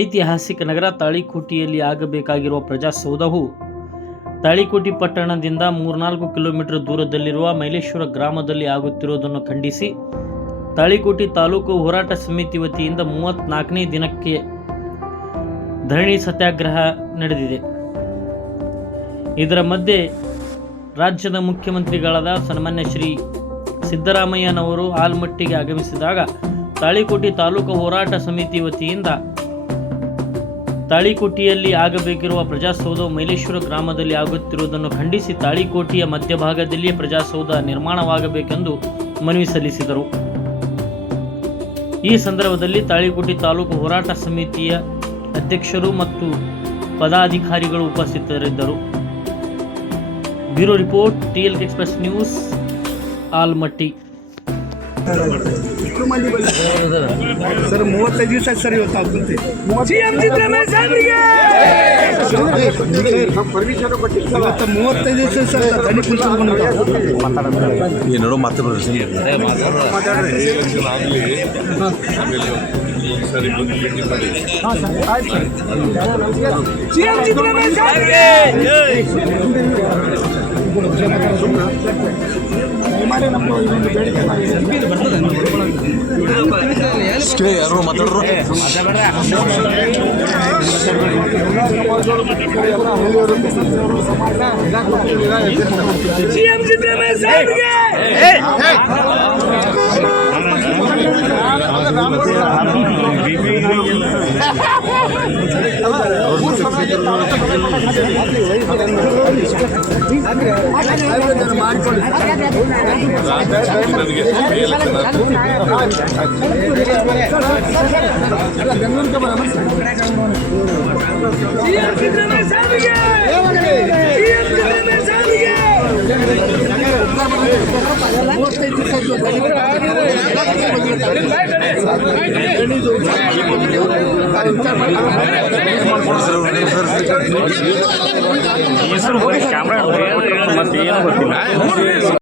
ಐತಿಹಾಸಿಕ ನಗರ ತಾಳಿಕೋಟೆಯಲ್ಲಿ ಆಗಬೇಕಾಗಿರುವ ಪ್ರಜಾಸೌಧವು ತಾಳಿಕೋಟೆ ಪಟ್ಟಣದಿಂದ 3-4 ಕಿಲೋಮೀಟರ್ ದೂರದಲ್ಲಿರುವ ಮೈಲೇಶ್ವರ ಗ್ರಾಮದಲ್ಲಿ ಆಗುತ್ತಿರುವುದನ್ನು ಖಂಡಿಸಿ ತಾಳಿಕೋಟೆ ತಾಲೂಕು ಹೋರಾಟ ಸಮಿತಿ ವತಿಯಿಂದ 34ನೇ ದಿನಕ್ಕೆ ಧರಣಿ ಸತ್ಯಾಗ್ರಹ ನಡೆದಿದೆ. ಇದರ ಮಧ್ಯೆ ರಾಜ್ಯದ ಮುಖ್ಯಮಂತ್ರಿಗಳಾದ ಸನ್ಮಾನ್ಯ ಶ್ರೀ ಸಿದ್ದರಾಮಯ್ಯನವರು ಆಲ್ಮಟ್ಟಿಗೆ ಆಗಮಿಸಿದಾಗ ತಾಳಿಕೋಟೆ ತಾಲೂಕು ಹೋರಾಟ ಸಮಿತಿ ವತಿಯಿಂದ ತಾಳಿಕೋಟೆಯಲ್ಲಿ ಆಗಬೇಕಿರುವ ಪ್ರಜಾಸೌಧವು ಮೈಲೇಶ್ವರ ಗ್ರಾಮದಲ್ಲಿ ಆಗುತ್ತಿರುವುದನ್ನು ಖಂಡಿಸಿ ತಾಳಿಕೋಟೆಯ ಮಧ್ಯಭಾಗದಲ್ಲಿಯೇ ಪ್ರಜಾಸೌಧ ನಿರ್ಮಾಣವಾಗಬೇಕೆಂದು ಮನವಿ ಸಲ್ಲಿಸಿದರು. ಈ ಸಂದರ್ಭದಲ್ಲಿ ತಾಳಿಕೋಟೆ ತಾಲೂಕು ಹೋರಾಟ ಸಮಿತಿಯ ಅಧ್ಯಕ್ಷರು ಮತ್ತು ಪದಾಧಿಕಾರಿಗಳು ಉಪಸ್ಥಿತರಿದ್ದರು. Bureau report, TLK express news, Almatti. Sir 35 ದಿವಸ ಸರ್ ಇವತ್ತು ಆಗುತ್ತೆ. ಇವತ್ತು 35 ದಿವಸ ಸರ್ ಏನೋ ಮಾತಾಡೋದು ಸರಿ ಬಂದು ಭೇಟಿ ಮಾಡಿ. ಯಾರು ಮಾತಾಡ್ರು ಕ್ಯಾಮ್ರಾ ಮತ್ತೆ ಏನು ಗೊತ್ತಿಲ್ಲ.